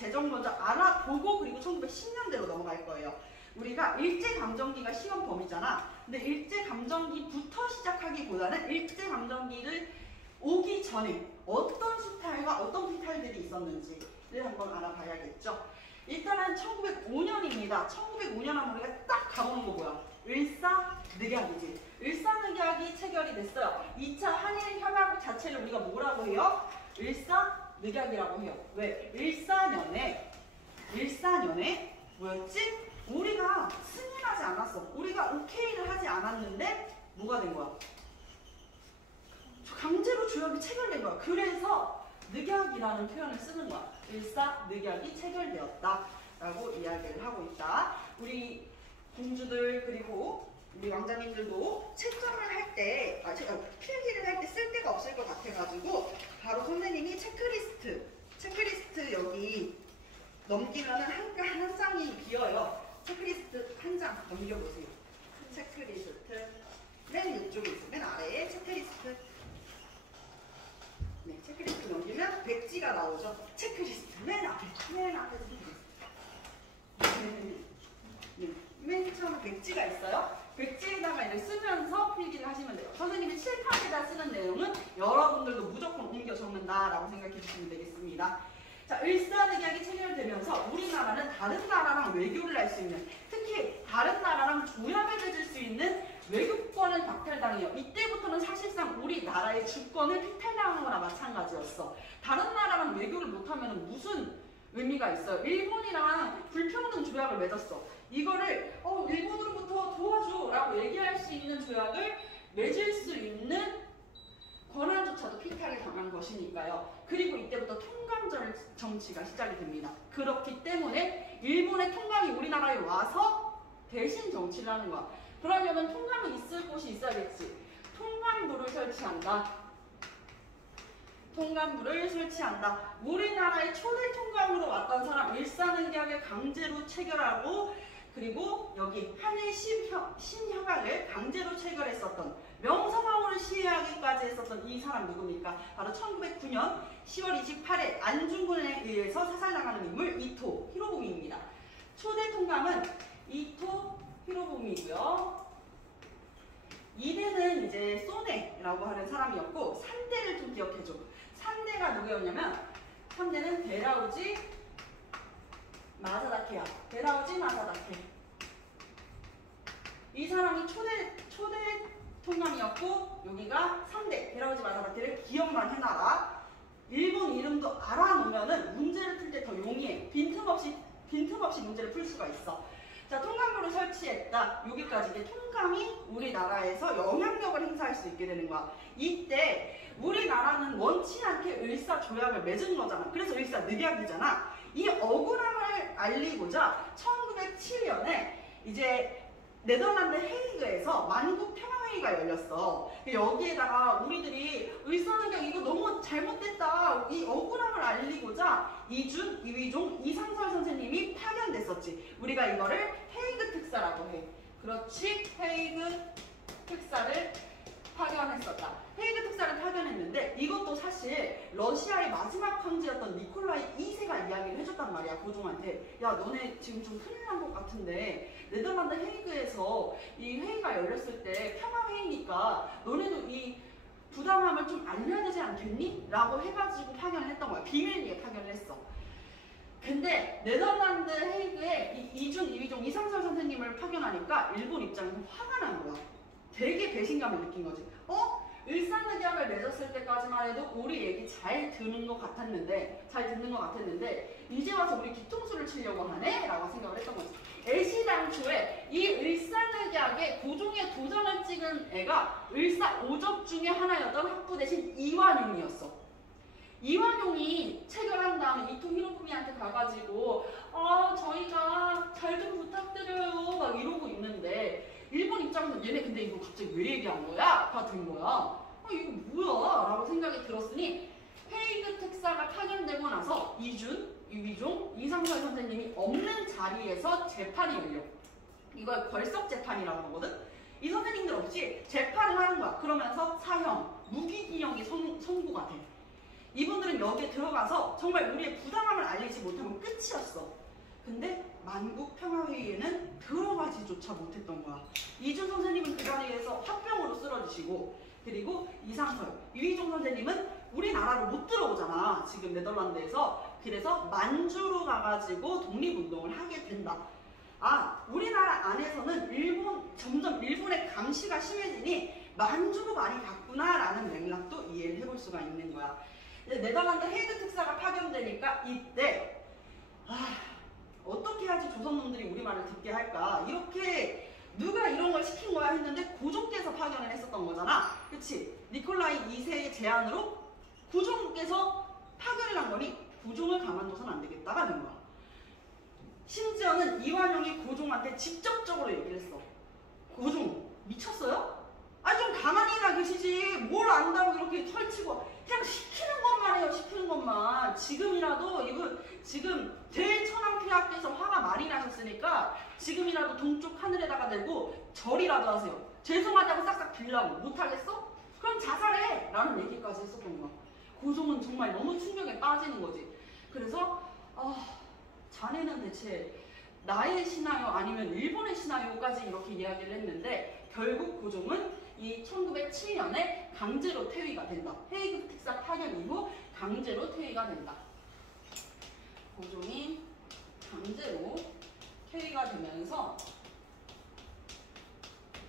제정 먼저 알아보고 그리고 1910년대로 넘어갈 거예요. 우리가 일제감정기가 시험 범위잖아. 근데 일제감정기부터 시작하기보다는 일제감정기를 오기 전에 어떤 스타일과 어떤 피탈들이 있었는지를 한번 알아봐야겠죠. 일단은 1905년입니다. 1905년 하면 우리가 딱 가보는 거 뭐야? 을사늑약이지. 을사늑약이 체결이 됐어요. 2차 한일협약 자체를 우리가 뭐라고 해요? 을사늑약이라고 해요. 왜? 을사년에 뭐였지? 우리가 승인하지 않았어. 우리가 오케이를 하지 않았는데 뭐가 된 거야? 강제로 조약이 체결된 거야. 그래서 늑약이라는 표현을 쓰는 거야. 을사늑약이 체결되었다 라고 이야기를 하고 있다. 우리 공주들 그리고 우리 왕자님들도 채점을 할 때, 필기를 할 때 쓸 데가 없을 것 같아가지고 바로 선생님이 체크리스트 여기 넘기면은 한 장이 비어요. 체크리스트 한 장 넘겨보세요. 체크리스트 맨 이쪽에 있어요. 맨 아래에 체크리스트. 네, 체크리스트 넘기면 백지가 나오죠. 체크리스트 맨 앞에 체크리스트. 네, 맨 처음에 백지가 있어요. 백지에다가 이렇게 쓰면서 필기를 하시면 돼요. 선생님이 칠판에다 쓰는 내용은 여러분들도 무조건 옮겨 적는다라고 생각해 주시면 되겠습니다. 자, 을사늑약이 체결되면서 우리나라는 다른 나라랑 외교를 할 수 있는, 특히 다른 나라랑 조약을 맺을 수 있는 외교권을 박탈당해요. 이때부터는 사실상 우리나라의 주권을 피탈당하는 거나 마찬가지였어. 다른 나라랑 외교를 못하면 무슨 의미가 있어요? 일본이랑 불평등 조약을 맺었어. 이거를 일본으로부터 도와줘 라고 얘기할 수 있는 조약을 맺을 수 있는 권한조차도 피탈을 당한 것이니까요. 그리고 이때부터 통감 정치가 시작이 됩니다. 그렇기 때문에 일본의 통감이 우리나라에 와서 대신 정치를 하는 거야. 그러려면 통감이 있을 곳이 있어야겠지. 통감부를 설치한다. 통감부를 설치한다. 우리나라의 초대 통감으로 왔던 사람 을사늑약을 강제로 체결하고 그리고 여기 한일 신협약을 강제로 체결했었던 명성황후를 시해하기까지 했었던 이 사람 누굽니까? 바로 1909년 10월 28일 안중근에 의해서 사살당하는 인물 이토 히로부미입니다. 초대 통감은 이토 히로부미이고요. 2대는 이제 소네라고 하는 사람이었고 3대를 좀 기억해줘. 3대가 누구였냐면 3대는 데라우지 마사다케야. 데라우지 마사다케. 이 사람이 초대 통감이었고 여기가 3대 데라우지 마사다케를 기억만 해놔라. 일본 이름도 알아놓으면은 문제를 풀 때 더 용이해. 빈틈없이 문제를 풀 수가 있어. 자, 통감부를 설치했다. 여기까지 이게 통감이 우리나라에서 영향력을 행사할 수 있게 되는 거야. 이때 우리나라는 원치 않게 을사조약을 맺은 거잖아. 그래서 을사늑약이잖아. 이 억울함을 알리고자 1907년에 이제 네덜란드 헤이그에서 만국 평화회의가 열렸어. 여기에다가 우리들이 을사늑약 이거 너무 잘못됐다. 이 억울함을 알리고자 이준, 이휘종, 이상설 선생님이 파견됐었지. 우리가 이거를 헤이그 특사라고 해. 그렇지. 헤이그 특사를 파견했었다. 헤이그 특사를 파견했는데 이것도 사실 러시아의 마지막 황제였던 니콜라이 2세가 이야기를 해줬단 말이야. 고종한테. 야, 너네 지금 좀 큰일 난 것 같은데 네덜란드 헤이그에서 이 회의가 열렸을 때 평화회의니까 너네도 이 부당함을 좀 알려야 되지 않겠니? 라고 해가지고 파견을 했던 거야. 비밀리에 파견을 했어. 근데 네덜란드 헤이그에 이준, 이휘종, 이상설 선생님을 파견하니까 일본 입장에서 화가 난 거야. 되게 배신감을 느낀 거지. 을사늑약을 맺었을 때까지만 해도 우리 얘기 잘 듣는 것 같았는데 이제 와서 우리 뒤통수를 치려고 하네? 라고 생각을 했던 거지. 애시당초에 이 을사늑약에 고종의 도장을 찍은 애가 을사오적 중에 하나였던 학부 대신 이완용이었어. 이완용이 체결한 다음에 이토 히로부미한테 가가지고 저희가 잘 좀 부탁드려요 막 이러고 있는데 일본 입장에서 얘네 근데 이거 갑자기 왜 얘기한 거야? 다 된 거야. 이거 뭐야? 라고 생각이 들었으니 헤이그 특사가 파견되고 나서 이준, 이휘종, 이상설 선생님이 없는 자리에서 재판이 열려. 이걸 걸석 재판이라고 하거든? 이 선생님들 없이 재판을 하는 거야. 그러면서 사형, 무기징역이 선고가 돼. 이분들은 여기에 들어가서 정말 우리의 부당함을 알리지 못하면 끝이었어. 근데 만국평화회의에는 들어가지조차 못했던 거야. 이준 선생님은 그 자리에서 화병으로 쓰러지시고, 그리고 이상설, 유희종 선생님은 우리나라로 못 들어오잖아. 지금 네덜란드에서. 그래서 만주로 가가지고 독립운동을 하게 된다. 아, 우리나라 안에서는 점점 일본의 감시가 심해지니 만주로 많이 갔구나라는 맥락도 이해를 해볼 수가 있는 거야. 네덜란드 헤이그 특사가 파견되니까 이때 어떻게 하지 조선놈들이 우리말을 듣게 할까? 이렇게 누가 이런 걸 시킨 거야 했는데 고종께서 파견을 했었던 거잖아. 그치? 니콜라이 2세의 제안으로 고종께서 파견을 한 거니 고종을 가만둬서는 안 되겠다가 된 거야. 심지어는 이완용이 고종한테 직접적으로 얘기를 했어. 고종 미쳤어요? 아니 좀 가만히나 계시지. 뭘 안다고 이렇게 설치고. 그냥 시키는 것만 해요. 시키는 것만. 지금이라도 이분 지금 대천왕폐하께서 화가 많이 나셨으니까 지금이라도 동쪽 하늘에다가 대고 절이라도 하세요. 죄송하다고 싹싹 빌라고. 못하겠어? 그럼 자살해! 라는 얘기까지 했었던 거야. 고종은 정말 너무 충격에 빠지는 거지. 그래서 자네는 대체 나의 신하요 아니면 일본의 신하요까지 이렇게 이야기를 했는데 결국 고종은 이 1907년에 강제로 퇴위가 된다. 헤이그 특사 파견 이후 강제로 퇴위가 된다. 고종이 강제로 퇴위가 되면서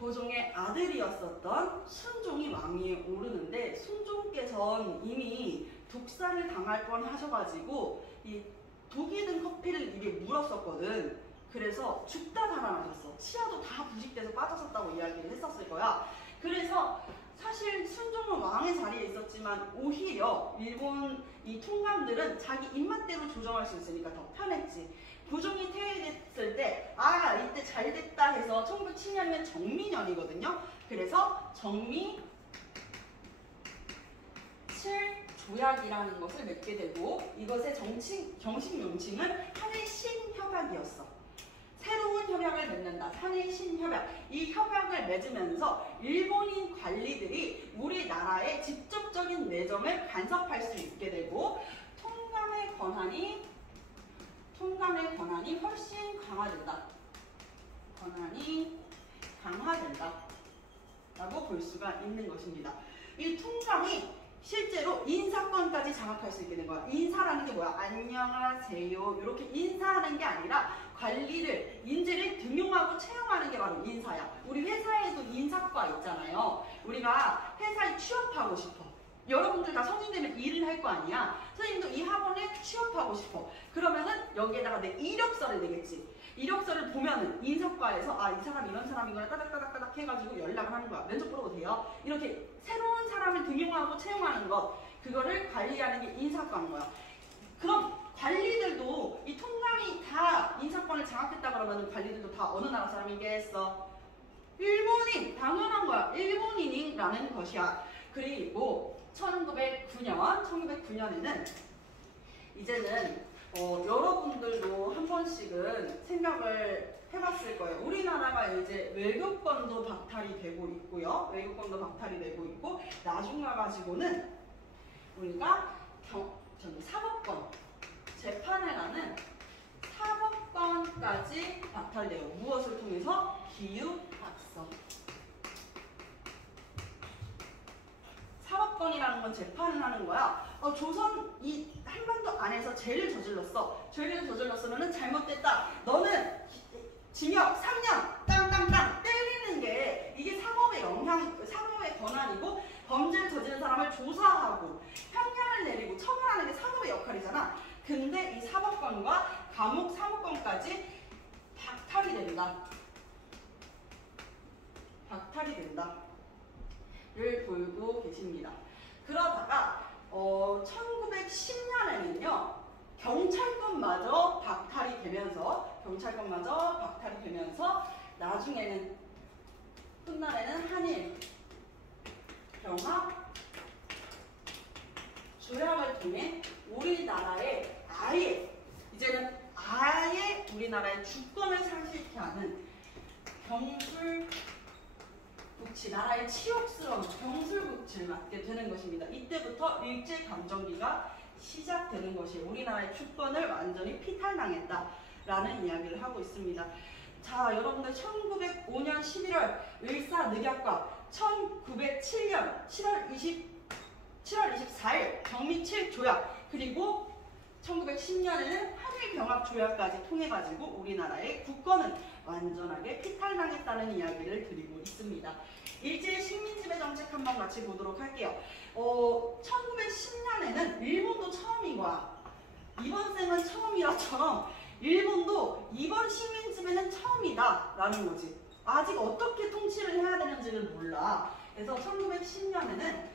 고종의 아들이었었던 순종이 왕위에 오르는데 순종께서는 이미 독살을 당할 뻔 하셔가지고 이 독이 든 커피를 입에 물었었거든. 그래서 죽다 살아나셨어. 치아도 다 부식돼서 빠졌었다고 이야기를 했었을 거야. 그래서 사실 순종은 왕의 자리에 있었지만 오히려 일본 이 통감들은 자기 입맛대로 조정할 수 있으니까 더 편했지. 고종이 퇴위됐을 때 이때 잘 됐다 해서 1907년이면 정미년이거든요. 그래서 정미 7조약이라는 것을 맺게 되고 이것의 정식 명칭은 한일신협약이었어. 새로운 협약을 맺는다. 한일신협약. 이 협약을 맺으면서 일본인 관리들이 우리나라의 직접적인 내정을 간섭할 수 있게 되고 통감의 권한이 훨씬 강화된다. 권한이 강화된다. 라고 볼 수가 있는 것입니다. 이 통감이 실제로 인사권까지 장악할 수 있게 된 거야. 인사라는 게 뭐야? 안녕하세요. 이렇게 인사하는 게 아니라 관리를, 인재를 등용하고 채용하는 게 바로 인사야. 우리 회사에도 인사과 있잖아요. 우리가 회사에 취업하고 싶어. 여러분들 다 성인 되면 일을 할 거 아니야. 선생님도 이 학원에 취업하고 싶어. 그러면은 여기에다가 내 이력서를 내겠지. 이력서를 보면은 인사과에서 이 사람 이런 사람이거나 따닥따닥따닥 해가지고 연락을 하는 거야. 면접 보러 오세요. 이렇게 새로운 사람을 등용하고 채용하는 것, 그거를 관리하는 게 인사과인 거야. 그럼 관리들도 이 통감이 다 인사권을 장악했다 그러면 관리들도 다 어느 나라 사람이겠어? 일본인! 당연한 거야. 일본인이라는 것이야. 그리고 1909년에는 이제는 여러분들도 한 번씩은 생각을 해봤을 거예요. 우리나라가 이제 외교권도 박탈이 되고 있고요. 외교권도 박탈이 되고 있고 나중 가가지고는 우리가 사법권, 재판에 가는 사법권까지 박탈돼요. 무엇을 통해서? 기유학서. 사법권이라는 건 재판을 하는 거야. 조선 이 한반도 안에서 죄를 저질렀어. 죄를 저질렀으면 잘못됐다. 너는 징역 3년 땅땅땅 때리는 게 이게 사법의 권한이고 범죄를 저지른 사람을 조사하고 형량을 내리고 처벌하는 게 사법의 역할이잖아. 근데 이 사법권과 감옥 사무권까지 박탈이 된다. 박탈이 된다. 를 보이고 계십니다. 그러다가 1910년에는요 경찰권마저 박탈이 되면서 나중에는 훗날에는 한일 평화 조약을 통해 우리나라의 이제는 우리나라의 주권을 상실케 하는 경술 국치, 나라의 치욕스러운 병술국치를 맡게 되는 것입니다. 이때부터 일제강점기가 시작되는 것이에요. 우리나라의 주권을 완전히 피탈당했다라는 이야기를 하고 있습니다. 자, 여러분들 1905년 11월 을사늑약과 1907년 7월 24일 정미칠 조약, 그리고 1910년에는 한일병합조약까지 통해가지고 우리나라의 국권은 완전하게 피탈당했다는 이야기를 드리고 있습니다. 일제의 식민지배 정책 한번 같이 보도록 할게요. 1910년에는 일본도 처음인 거야. 이번 생은 처음이라처럼 일본도 이번 식민지배는 처음이다 라는 거지. 아직 어떻게 통치를 해야 되는지를 몰라. 그래서 1910년에는